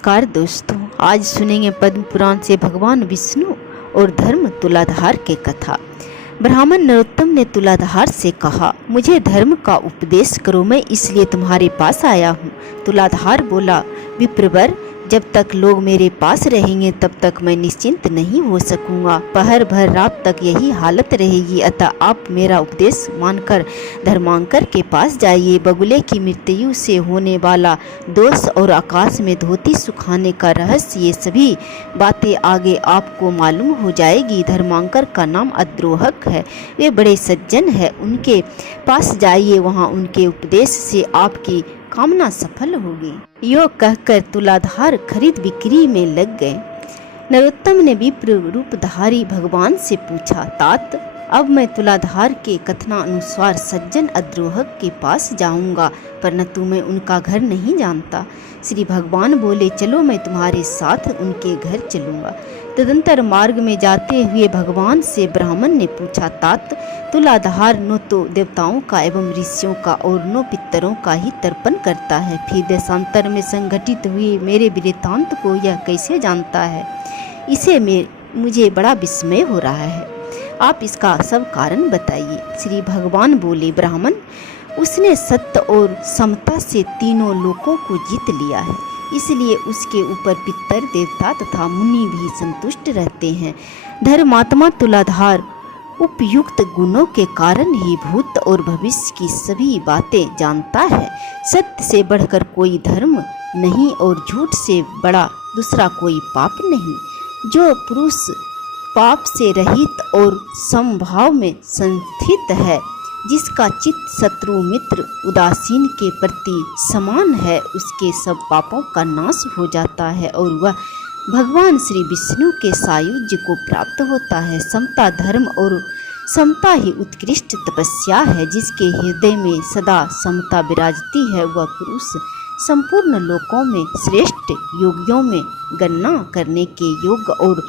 नमस्कार दोस्तों, आज सुनेंगे पद्म पुराण से भगवान विष्णु और धर्म तुलाधार के कथा। ब्राह्मण नरोत्तम ने तुलाधार से कहा, मुझे धर्म का उपदेश करो, मैं इसलिए तुम्हारे पास आया हूँ। तुलाधार बोला, विप्रवर, जब तक लोग मेरे पास रहेंगे तब तक मैं निश्चिंत नहीं हो सकूंगा। पहर भर रात तक यही हालत रहेगी, अतः आप मेरा उपदेश मानकर धर्मांकर के पास जाइए। बगुले की मृत्यु से होने वाला दोष और आकाश में धोती सुखाने का रहस्य, ये सभी बातें आगे आपको मालूम हो जाएगी। धर्मांकर का नाम अद्रोहक है, वे बड़े सज्जन है, उनके पास जाइए, वहाँ उनके उपदेश से आपकी कामना सफल होगी। यो कहकर तुलाधार खरीद बिक्री में लग गए। नरोत्तम ने विप्र रूपधारी भगवान से पूछा, तात, अब मैं तुलाधार के कथनानुसार सज्जन अद्रोहक के पास जाऊंगा, परंतु मैं उनका घर नहीं जानता। श्री भगवान बोले, चलो मैं तुम्हारे साथ उनके घर चलूंगा। तदंतर मार्ग में जाते हुए भगवान से ब्राह्मण ने पूछा, तात, तुलाधार न तो देवताओं का एवं ऋषियों का और न पितरों का ही तर्पण करता है, फिर देशांतर में संघटित हुए मेरे वृत्तांत को यह कैसे जानता है? इसे मुझे बड़ा विस्मय हो रहा है, आप इसका सब कारण बताइए। श्री भगवान बोले, ब्राह्मण, उसने सत्य और समता से तीनों लोकों को जीत लिया है, इसलिए उसके ऊपर पितर, देवता तथा मुनि भी संतुष्ट रहते हैं। धर्मात्मा तुलाधार उपयुक्त गुणों के कारण ही भूत और भविष्य की सभी बातें जानता है। सत्य से बढ़कर कोई धर्म नहीं और झूठ से बड़ा दूसरा कोई पाप नहीं। जो पुरुष पाप से रहित और समभाव में संस्थित है, जिसका चित्त शत्रु मित्र उदासीन के प्रति समान है, उसके सब पापों का नाश हो जाता है और वह भगवान श्री विष्णु के सायुज्य को प्राप्त होता है। समता धर्म और समता ही उत्कृष्ट तपस्या है। जिसके हृदय में सदा समता विराजती है, वह पुरुष संपूर्ण लोकों में श्रेष्ठ योगियों में गणना करने के योग्य और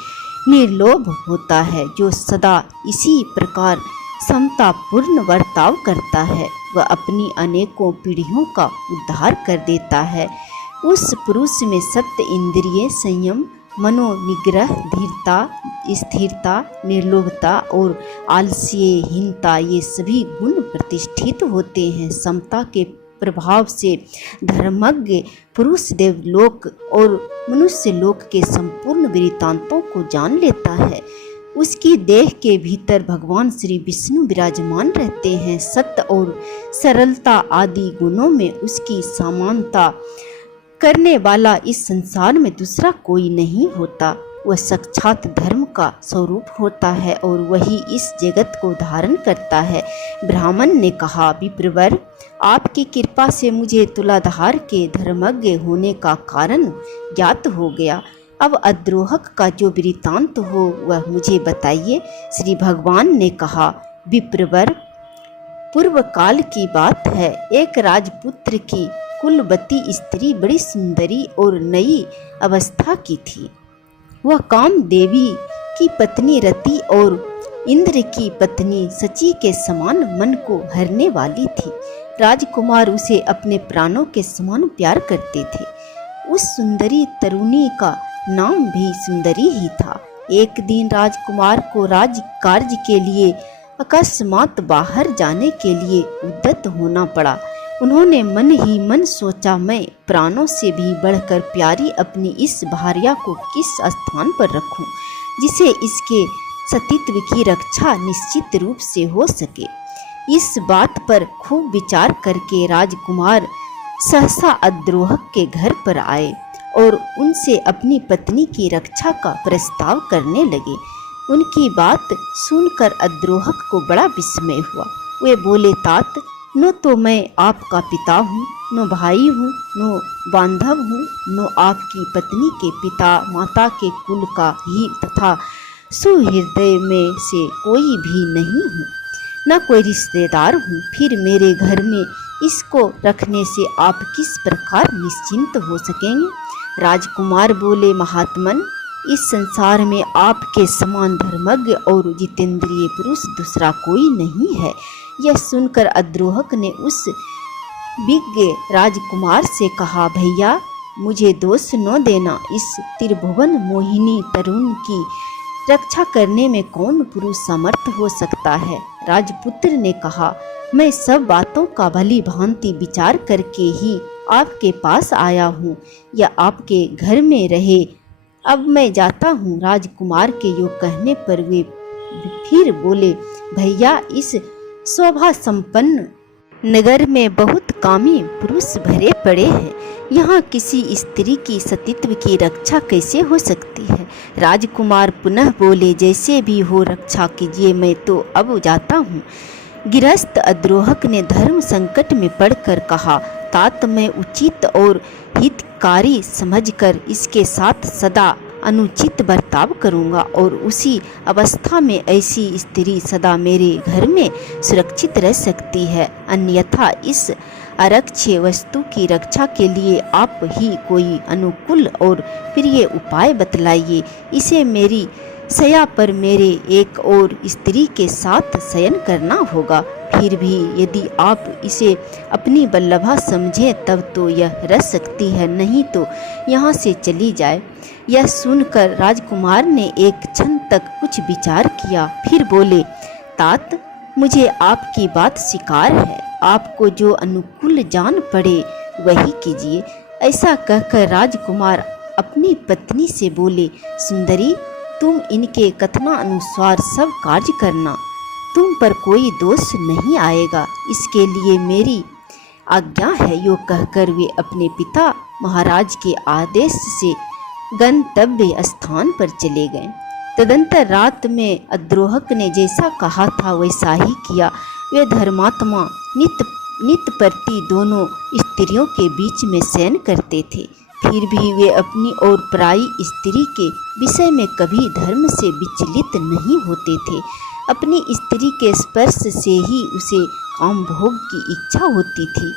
निर्लोभ होता है। जो सदा इसी प्रकार समतापूर्ण बर्ताव करता है, वह अपनी अनेकों पीढ़ियों का उद्धार कर देता है। उस पुरुष में सत्य, इंद्रिय संयम, मनोनिग्रह, धीरता, स्थिरता, निर्लोभता और आलस्यहीनता, ये सभी गुण प्रतिष्ठित होते हैं। समता के प्रभाव से धर्मज्ञ पुरुष देवलोक और मनुष्य लोक के संपूर्ण वृत्तांतों को जान लेता है। उसकी देह के भीतर भगवान श्री विष्णु विराजमान रहते हैं। सत्य और सरलता आदि गुणों में उसकी समानता करने वाला इस संसार में दूसरा कोई नहीं होता। वह साक्षात धर्म का स्वरूप होता है और वही इस जगत को धारण करता है। ब्राह्मण ने कहा, विप्रवर, आपकी कृपा से मुझे तुलाधार के धर्मज्ञ होने का कारण ज्ञात हो गया। अब अद्रोहक का जो वृत्तांत हो वह मुझे बताइए। श्री भगवान ने कहा, विप्रवर, पूर्व काल की बात है। एक राजपुत्र की कुलवती स्त्री बड़ी सुंदरी और नई अवस्था की थी। वह काम देवी की पत्नी रति और इंद्र की पत्नी सची के समान मन को हरने वाली थी। राजकुमार उसे अपने प्राणों के समान प्यार करते थे। उस सुंदरी तरुणी का नाम भी सुंदरी ही था। एक दिन राजकुमार को राज कार्य के लिए अकस्मात बाहर जाने के लिए उद्यत होना पड़ा। उन्होंने मन ही मन सोचा, मैं प्राणों से भी बढ़कर प्यारी अपनी इस भार्या को किस स्थान पर रखूं, जिसे इसके सतीत्व की रक्षा निश्चित रूप से हो सके। इस बात पर खूब विचार करके राजकुमार सहसा अद्रोहक के घर पर आए और उनसे अपनी पत्नी की रक्षा का प्रस्ताव करने लगे। उनकी बात सुनकर अद्रोहक को बड़ा विस्मय हुआ। वे बोले, तात, न तो मैं आपका पिता हूँ, न भाई हूँ, न बांधव हूँ, न आपकी पत्नी के पिता माता के कुल का ही तथा सुहृदय में से कोई भी नहीं हूँ, न कोई रिश्तेदार हूँ। फिर मेरे घर में इसको रखने से आप किस प्रकार निश्चिंत हो सकेंगे? राजकुमार बोले, महात्मन, इस संसार में आपके समान धर्मज्ञ और जितेंद्रिय पुरुष दूसरा कोई नहीं है। यह सुनकर अद्रोहक ने उस विज्ञ राजकुमार से कहा, भैया, मुझे दोष न देना। इस त्रिभुवन मोहिनी तरुण की रक्षा करने में कौन पुरुष समर्थ हो सकता है? राजपुत्र ने कहा, मैं सब बातों का भली भांति विचार करके ही आपके पास आया हूँ, या आपके घर में रहे। अब मैं जाता हूँ। राजकुमार के योग कहने पर वे फिर बोले, भैया, इस शोभा संपन्न नगर में बहुत कामी पुरुष भरे पड़े हैं। यहाँ किसी स्त्री की सतीत्व की रक्षा कैसे हो सकती है? राजकुमार पुनः बोले, जैसे भी हो रक्षा कीजिए, मैं तो अब जाता हूँ। गिरहस्थ अद्रोहक ने धर्म संकट में पड़कर कहा, तात मैं उचित और हितकारी समझकर इसके साथ सदा अनुचित बर्ताव करूंगा, और उसी अवस्था में ऐसी स्त्री सदा मेरे घर में सुरक्षित रह सकती है। अन्यथा इस आरक्षीय वस्तु की रक्षा के लिए आप ही कोई अनुकूल और प्रिय उपाय बतलाइए। इसे मेरी शया पर मेरे एक और स्त्री के साथ शयन करना होगा। फिर भी यदि आप इसे अपनी बल्लभा समझें तब तो यह रह सकती है, नहीं तो यहाँ से चली जाए। यह सुनकर राजकुमार ने एक क्षण तक कुछ विचार किया, फिर बोले, तात, मुझे आपकी बात स्वीकार है। आपको जो अनुकूल जान पड़े वही कीजिए। ऐसा कहकर राजकुमार अपनी पत्नी से बोले, सुंदरी, तुम इनके कथनानुसार सब कार्य करना, तुम पर कोई दोष नहीं आएगा, इसके लिए मेरी आज्ञा है। यो कहकर वे अपने पिता महाराज के आदेश से गंतव्य स्थान पर चले गए। तदंतर रात में अद्रोहक ने जैसा कहा था वैसा ही किया। वे धर्मात्मा नित प्रति दोनों स्त्रियों के बीच में शयन करते थे। फिर भी वे अपनी और पराई स्त्री के विषय में कभी धर्म से विचलित नहीं होते थे। अपनी स्त्री के स्पर्श से ही उसे काम भोग की इच्छा होती थी।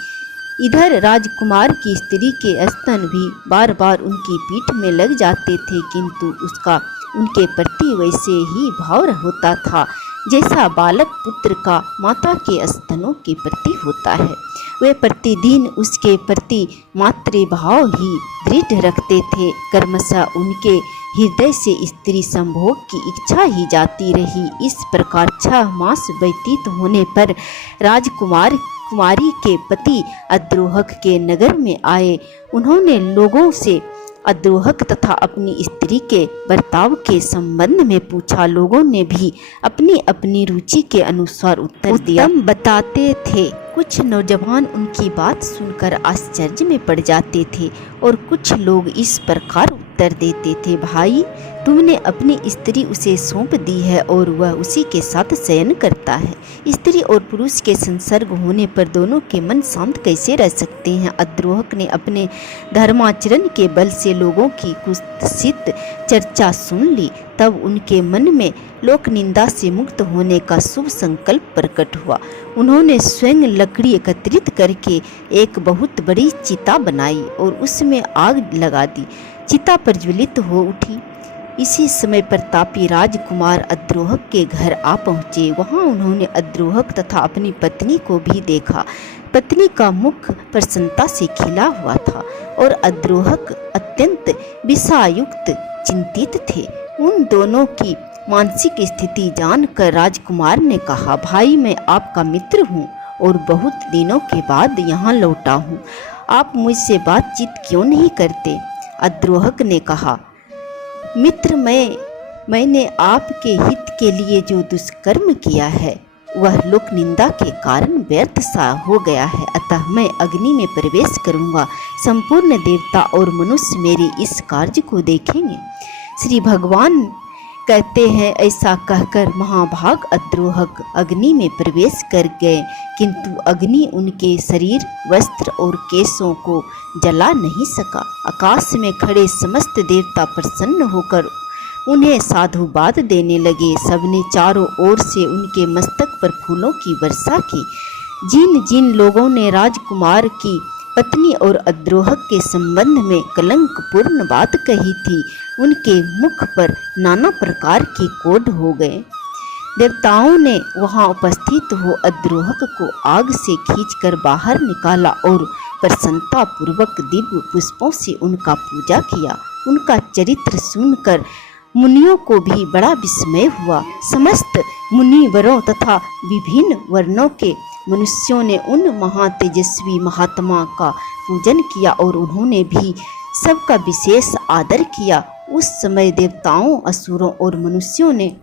इधर राजकुमार की स्त्री के स्तन भी बार बार उनकी पीठ में लग जाते थे, किंतु उसका उनके प्रति वैसे ही भाव होता था जैसा बालक पुत्र का माता के स्तनों के प्रति होता है। वे प्रतिदिन उसके प्रति मातृभाव ही दृढ़ रखते थे। क्रमशः उनके हृदय से स्त्री संभोग की इच्छा ही जाती रही। इस प्रकार 6 मास व्यतीत होने पर कुमारी के पति अद्रोहक के नगर में आए। उन्होंने लोगों से अद्रोहक तथा अपनी स्त्री के बर्ताव के संबंध में पूछा। लोगों ने भी अपनी अपनी रुचि के अनुसार उत्तर दिया। बताते थे। कुछ नौजवान उनकी बात सुनकर आश्चर्य में पड़ जाते थे और कुछ लोग इस प्रकार उत्तर देते थे, भाई, तुमने अपनी स्त्री उसे सौंप दी है और वह उसी के साथ शयन करता है। स्त्री और पुरुष के संसर्ग होने पर दोनों के मन शांत कैसे रह सकते हैं? अद्रोहक ने अपने धर्माचरण के बल से लोगों की कुत्सित चर्चा सुन ली। तब उनके मन में लोक निंदा से मुक्त होने का शुभ संकल्प प्रकट हुआ। उन्होंने स्वयं लकड़ी एकत्रित करके एक बहुत बड़ी चिता बनाई और उसमें आग लगा दी। चिता प्रज्वलित हो उठी। इसी समय प्रतापी राजकुमार अद्रोहक के घर आ पहुँचे। वहाँ उन्होंने अद्रोहक तथा अपनी पत्नी को भी देखा। पत्नी का मुख प्रसन्नता से खिला हुआ था और अद्रोहक अत्यंत विषायुक्त चिंतित थे। उन दोनों की मानसिक स्थिति जानकर राजकुमार ने कहा, भाई, मैं आपका मित्र हूँ और बहुत दिनों के बाद यहाँ लौटा हूँ। आप मुझसे बातचीत क्यों नहीं करते? अद्रोहक ने कहा, मित्र, मैंने आपके हित के लिए जो दुष्कर्म किया है वह लोक निंदा के कारण व्यर्थ सा हो गया है, अतः मैं अग्नि में प्रवेश करूंगा। संपूर्ण देवता और मनुष्य मेरे इस कार्य को देखेंगे। श्री भगवान कहते हैं। ऐसा कहकर महाभाग अद्रोहक अग्नि में प्रवेश कर गए, किंतु अग्नि उनके शरीर, वस्त्र और केशों को जला नहीं सका। आकाश में खड़े समस्त देवता प्रसन्न होकर उन्हें साधुवाद देने लगे। सबने चारों ओर से उनके मस्तक पर फूलों की वर्षा की। जिन जिन लोगों ने राजकुमार की पत्नी और अद्रोहक के संबंध में कलंकपूर्ण बात कही थी, उनके मुख पर नाना प्रकार के कोढ़ हो गए। देवताओं ने वहां उपस्थित हो अद्रोहक को आग से खींचकर बाहर निकाला और प्रसन्नता पूर्वक दिव्य पुष्पों से उनका पूजा किया। उनका चरित्र सुनकर मुनियों को भी बड़ा विस्मय हुआ। समस्त मुनिवरों तथा विभिन्न वर्णों के मनुष्यों ने उन महातेजस्वी महात्मा का पूजन किया और उन्होंने भी सबका विशेष आदर किया। उस समय देवताओं, असुरों और मनुष्यों ने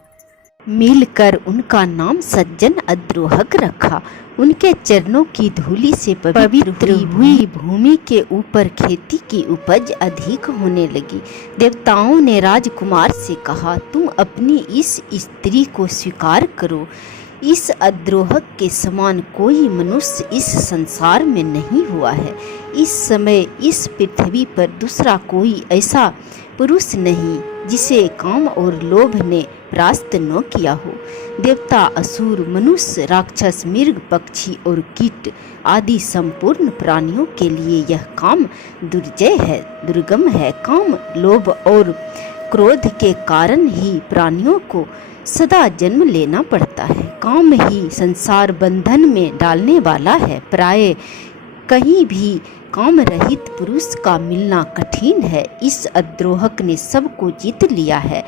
मिलकर उनका नाम सज्जन अद्रोहक रखा। उनके चरणों की धूलि से पवित्र हुई भूमि के ऊपर खेती की उपज अधिक होने लगी। देवताओं ने राजकुमार से कहा, तुम अपनी इस स्त्री को स्वीकार करो। इस अद्रोहक के समान कोई मनुष्य इस संसार में नहीं हुआ है। इस समय इस पृथ्वी पर दूसरा कोई ऐसा पुरुष नहीं जिसे काम और लोभ ने परास्त न किया हो। देवता, असुर, मनुष्य, राक्षस, मृग, पक्षी और कीट आदि संपूर्ण प्राणियों के लिए यह काम दुर्जय है, दुर्गम है। काम, लोभ और क्रोध के कारण ही प्राणियों को सदा जन्म लेना पड़ता है। काम ही संसार बंधन में डालने वाला है। प्राय कहीं भी काम रहित पुरुष का मिलना कठिन है। इस अद्रोहक ने सबको जीत लिया है,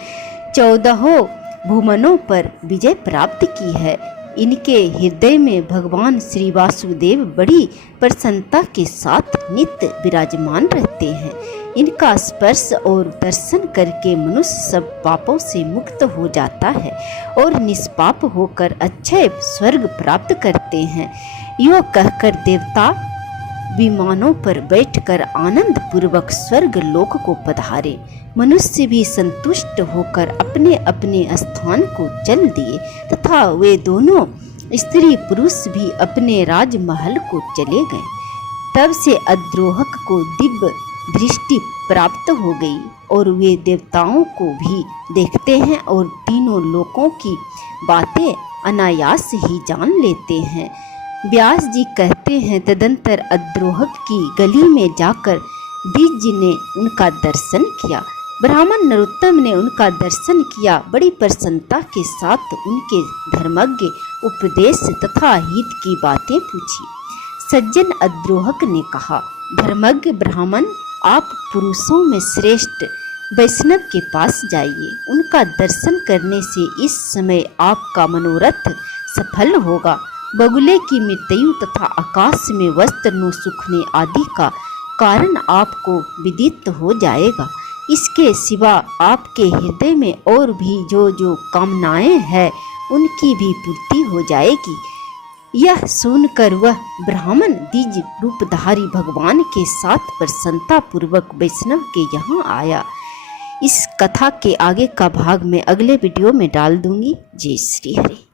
14 भुवनों पर विजय प्राप्त की है। इनके हृदय में भगवान श्री वासुदेव बड़ी प्रसन्नता के साथ नित्य विराजमान रहते हैं। इनका स्पर्श और दर्शन करके मनुष्य सब पापों से मुक्त हो जाता है और निष्पाप होकर अक्षय स्वर्ग प्राप्त करते हैं। यो कहकर देवता विमानों पर बैठकर आनंद पूर्वक स्वर्ग लोक को पधारे। मनुष्य भी संतुष्ट होकर अपने अपने स्थान को चल दिए तथा वे दोनों स्त्री पुरुष भी अपने राजमहल को चले गए। तब से अद्रोहक को दिव्य दृष्टि प्राप्त हो गई और वे देवताओं को भी देखते हैं और तीनों लोकों की बातें अनायास ही जान लेते हैं। व्यास जी कहते हैं, तदंतर अद्रोहक की गली में जाकर द्विज ने उनका दर्शन किया। ब्राह्मण नरोत्तम ने उनका दर्शन किया। बड़ी प्रसन्नता के साथ उनके धर्मज्ञ उपदेश तथा हित की बातें पूछी। सज्जन अद्रोहक ने कहा, धर्मज्ञ ब्राह्मण, आप पुरुषों में श्रेष्ठ वैष्णव के पास जाइए। उनका दर्शन करने से इस समय आपका मनोरथ सफल होगा। बगुले की मृत्यु तथा आकाश में वस्त्र न सूखने आदि का कारण आपको विदित हो जाएगा। इसके सिवा आपके हृदय में और भी जो जो कामनाएं हैं उनकी भी पूर्ति हो जाएगी। यह सुनकर वह ब्राह्मण द्विज रूपधारी भगवान के साथ प्रसन्नता पूर्वक वैष्णव के यहाँ आया। इस कथा के आगे का भाग मैं अगले वीडियो में डाल दूंगी। जय श्री हरि।